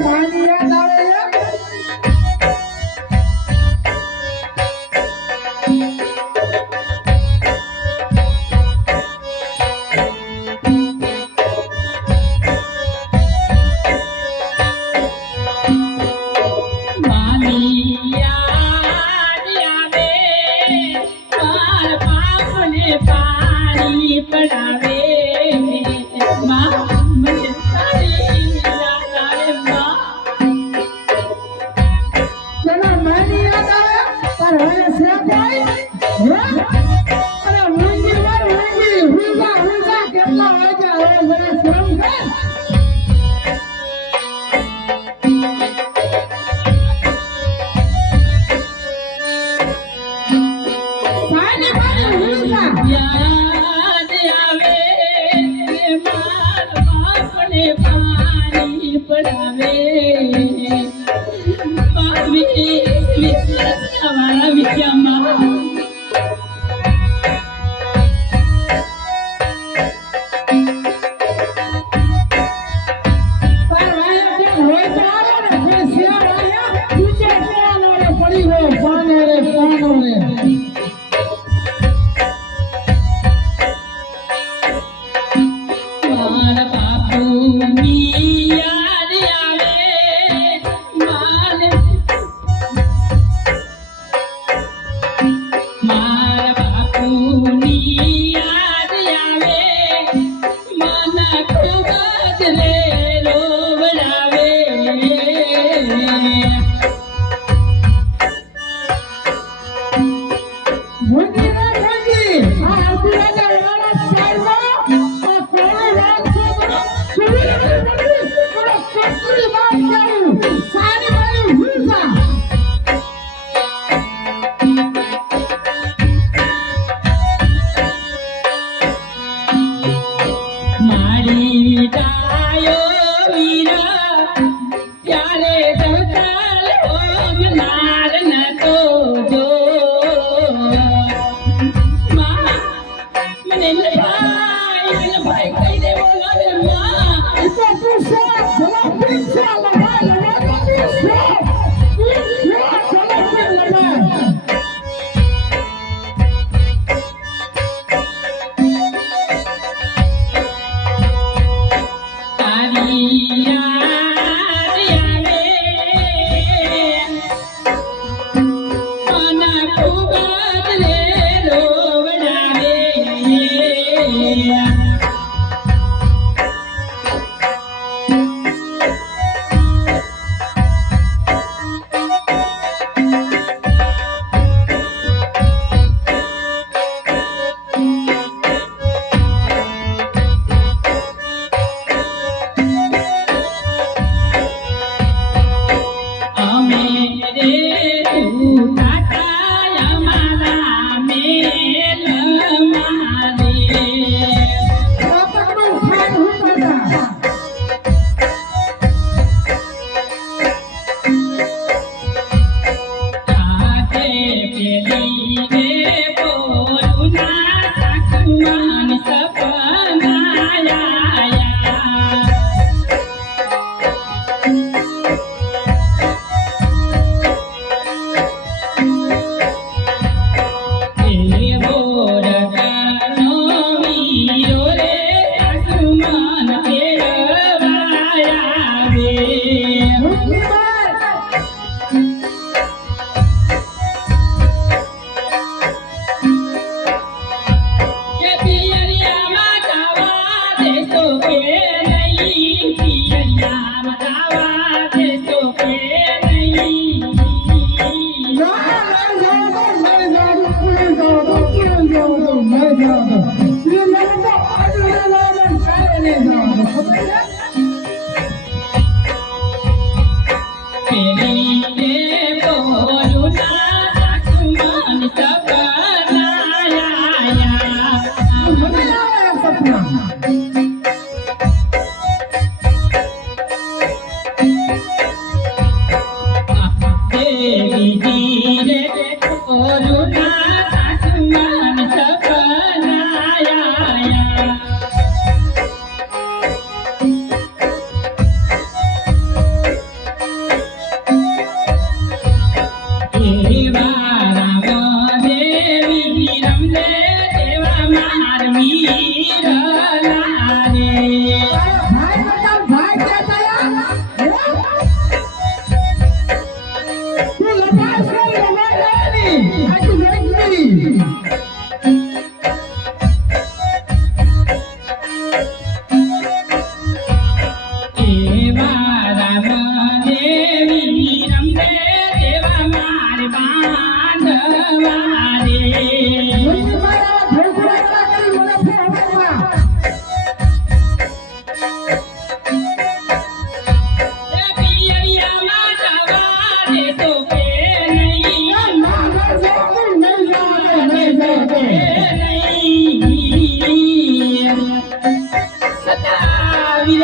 શું બાપુની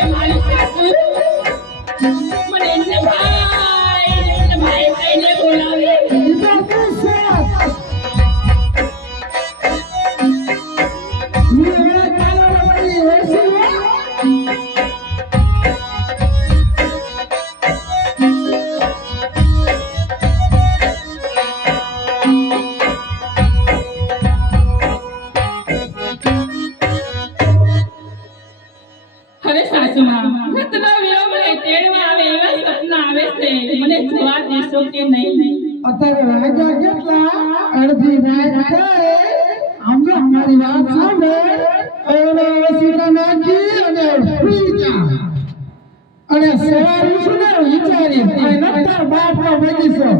સતાવી રે અને સેવા ઉઠીને વિચારી આ નતર બાપનો બગીચો.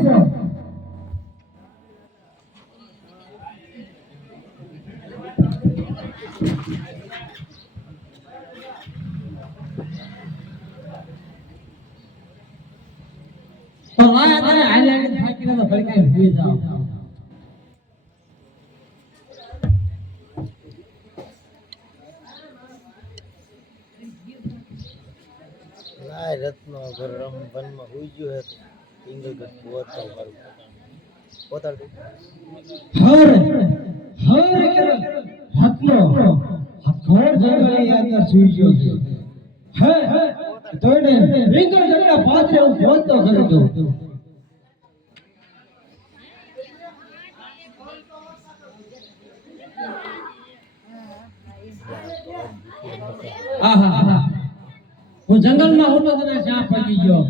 તો આ તને આલે થાકીને તો કાંઈ ભૂલી લાય રત્નો રમ વનમાં હોઈ ગયો હે પિંગલ ગત પોતા મારું પોતા હર હર કર હાથનો ઘર જંગલની અંદર સુઈ ગયો છે. હે તો એને વિંગર જંગલા પાદરે હું પહોંચતો ખરો તો આહા. હા જંગલમાં હતો તને જ્યાં પગી ગયો.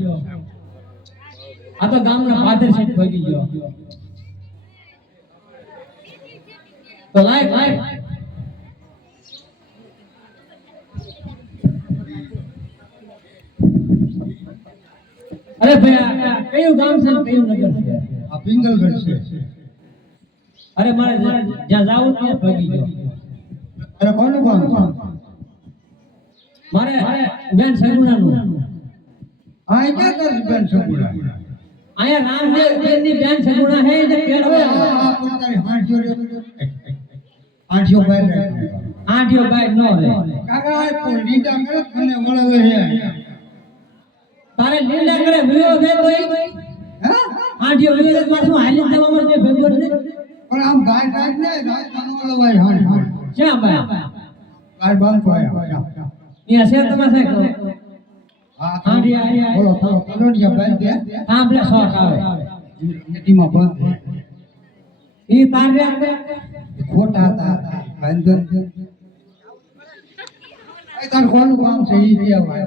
આ તો ગામના પાદર સાઈડ પગી ગયો. તો લાઈફ લાઈફ અરે ભાઈ કયું ગામ છે કયું નગર છે? આ પિંગલગઢ છે. અરે મારે જ્યાં- જાવું ત્યાં પગી ગયો. અરે કોનું કામ મારે બેન સગુણાનું આય ક્યાં કર બેન સગુણા અહીંયા રામદેવ બેનની બેન સગુણા હે ને પેડો આ પોતાની રે બહાર રાખી આંટીઓ બાઈ નો રે કાકા આ લીંડા કરે મને વળાવે હે તારે લીડા કરે વિયો દે તો હે? આંટીઓ વિયો દે માથું હાલી જવા મને ભેગો ને પણ આમ ગાય ગાય ને ગાય નો વળવાય હાંઠ ક્યાં ભાઈ ગાય બાંધ પાયા અહીંયા શેર તમે સાહેબ? હા હાંડી આયા બોલો તો કલોડિયા બાંધ દે તાંબલે શોખ આવે. નદીમાં બંધ ઈ તાર રે ખોટા હતા. બંધન એ તાર કોનું કામ છે? ઈ કહેવાય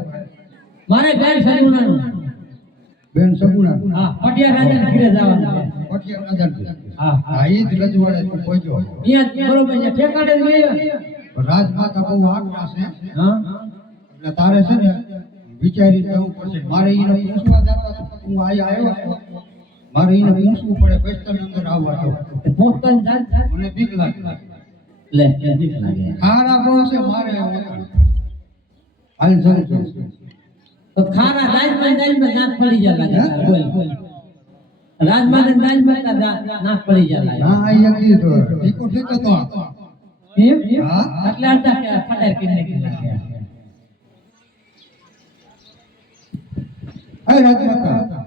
મારે બેન સગુણાનું. બેન સગુણા હા પટિયા રાજા ઘરે જવાનું. પટિયા નગર હા હા. હા ઈ જ રજવાડે તું પહોંચ્યો અહીંયા બરોબર છે. ઠેકાણે જ ગયો રાજમાતા બહુ આગળ છે. હા? એટલે તારે છે ને વિચારી જવું પડશે. મારે એને પૂછવા જતા હું આયા આવ્યો મારે એને પૂછવું પડે પછી અંદર આવવા તો પોતાને જાત મને બીક લાગે. લે બીક લાગે. ખારા બહુ છે? મારે હાલ જવું તો ખારા રાજમાં રાજમાં નાક પડી જાય લાગે. બોલ બોલ. રાજમાં ને રાજમાં નાક પડી જાય હા આ યકી તો ઠીકો ઠીકો તો એમ? હા એટલે અડધા કે ફટાર કરીને નીકળી લાગે. હે રાજમાતા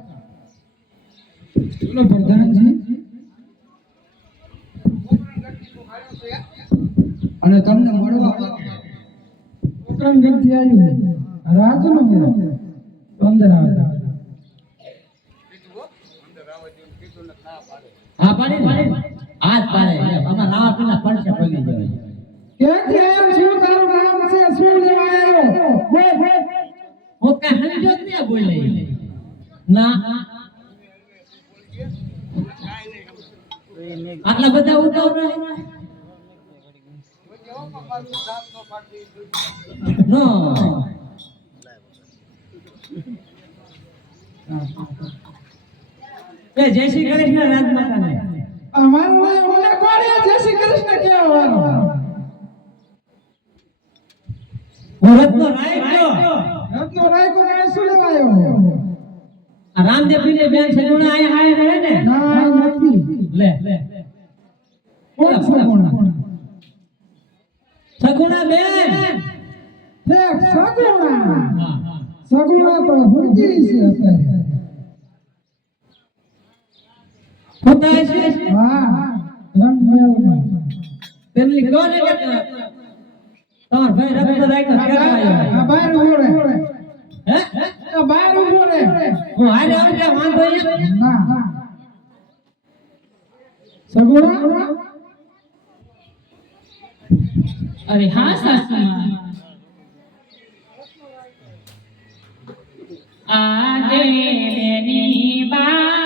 બોલો પ્રધાનજી. અને તમને મળવા માંગે. ઉત્તરાયણ ઘરથી આવ્યું રાજનો અંદર હા પાડી. પાડે આમાં રાવા પેલા પડશે પડી જાય ક્યાંથી આવ્યો? શું તારું નામ છે? શું લેવા આવ્યો? બોલ બોલ. હું કઈ સમજો જ નહીં બોલે. ના. આટલા બધા ઉતાવ નો. જય શ્રી કૃષ્ણ રાજમાતાને અમારું નામ જય શ્રી કૃષ્ણ કહેવાનું. રત્નો રાય રત્નો રાયકો ને શું લેવા આ રામદેવજી ને બેન સગુણા આયા આયા રહે ને? ના નથી. લે. કોણ સગુણા સગુણા બેન. ઠેક સગુણા. સગુણા તો ભૂતી છે અત્યારે. પોતા છે? હા. રંગમેળમાં તેમની કોણ કે તમાર ભાઈ રત્નો રાય નો આ બહાર ઊભો રહે. હે? આ બહાર ઊભો રહે. હું હારે આવજે વાંધો ના. સગુણા? અરે હા સાસુમાં. આજે બેની બાલીએ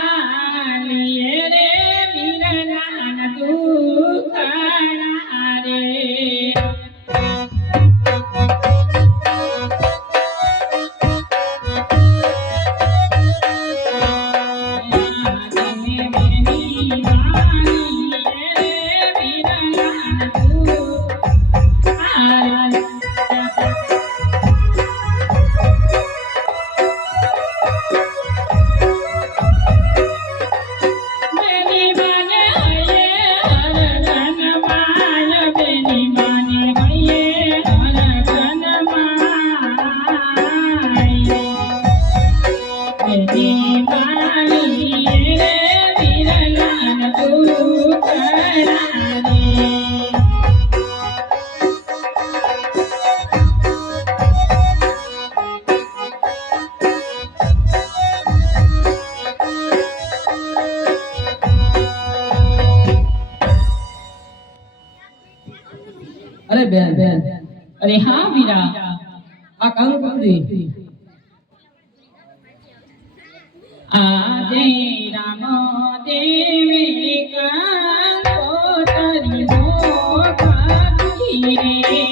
અરે હા વીરા આ કંકુડી આજે રામ દેવે કંકોતરી મોકારી રે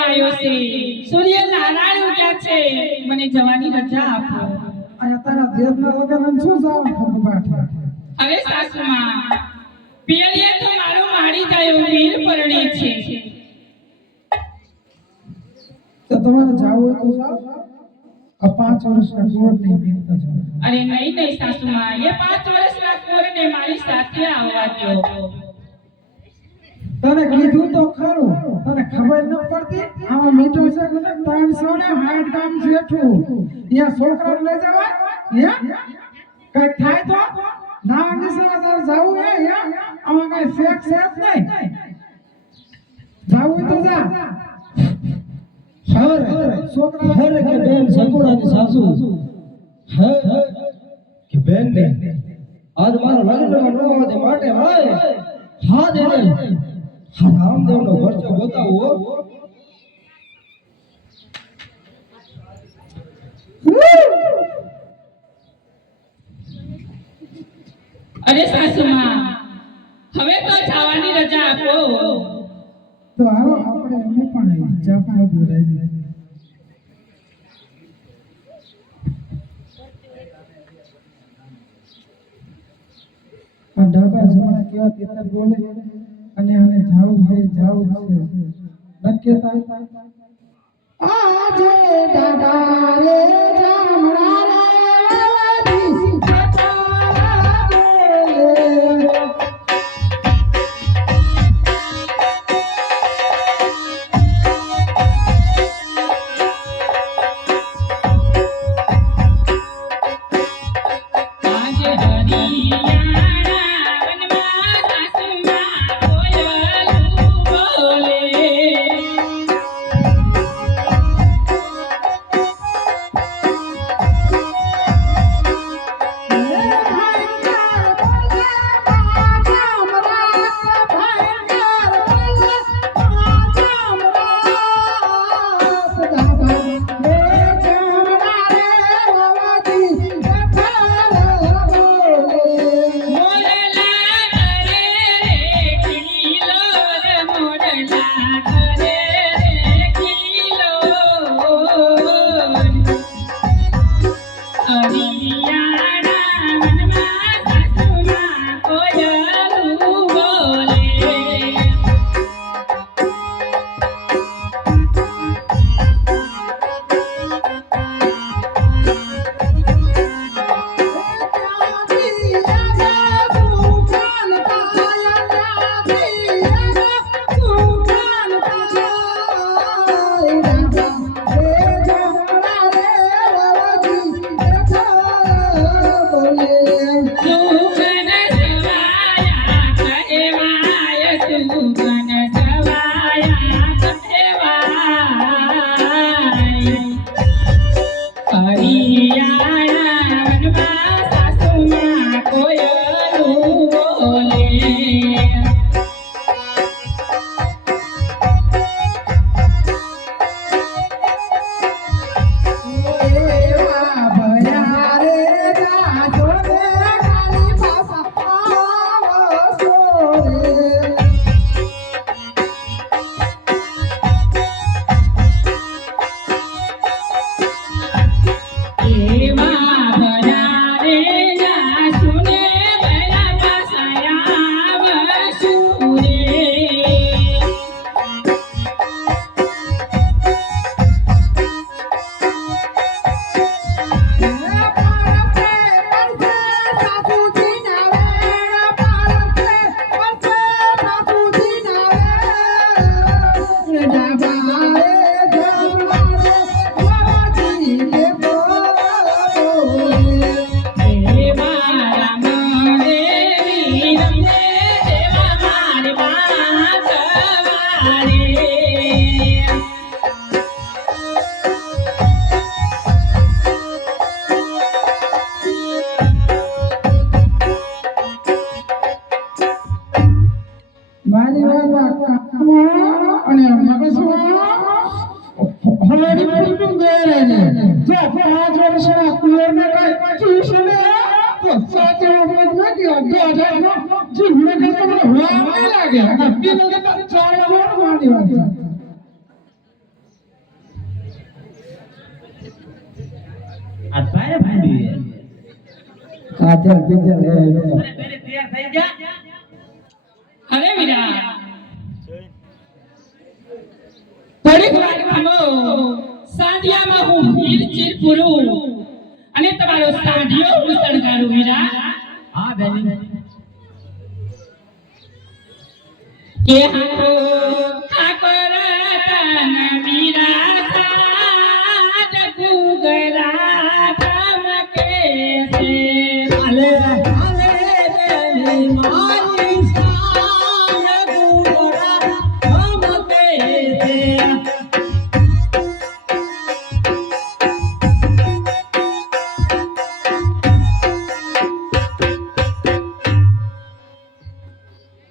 આવ્યો છે. સૂર્ય નારાયણ ઉગ્યા છે. મને જવાની રજા આપો. અને તારા દેવના લગન શું જાવ ખબર હવે સાસુમાં પિયરીએ તો મારો માડી ગયો વીર પરણે છે. તો તમારે જાવું તો જાવ આ પાંચ વર્ષના કોડ નહીં વીતતા જાવ અરે નહીં નહીં સાસુમાં. એ પાંચ વર્ષના કોરને મારી સાથે આવવા દો તને કીધું તો ખરું તને ખબર ન પડતી? આમાં મીઠો છે કે ત્રણસો ને કામ ગામ જેઠું. અહીંયા છોકરા લઈ જવાય? હે કઈ થાય તો? ના નિશાળ જાવું હે હે આમાં કઈ શેક શેક નહીં. જાવું તો જા. હર છોકરા હર કે બેન સગુણાની સાસુ. હે કે બેન ને આજ મારા લગ્નમાં ન આવવા માટે હાય. હા દેને હા રામદેવનો ખર્ચો બતાવો. અરે સાસુમાં હવે તો જવાની રજા આપો. તો હાલો આપણે એમને પણ આવી ચા પાણી. આ ડાબા જમણા કેવા તેતર બોલે? અને અને જાવું છે જાવું છે. થાય આજે દાદા રે જામણા અરે વીરા થોડીક વાર ખમો સાંધિયામાં હું ભીડ ચીર પૂરું અને તમારો સાંધિયો હું સળગાડું વીરા હા બેની. કે હાકો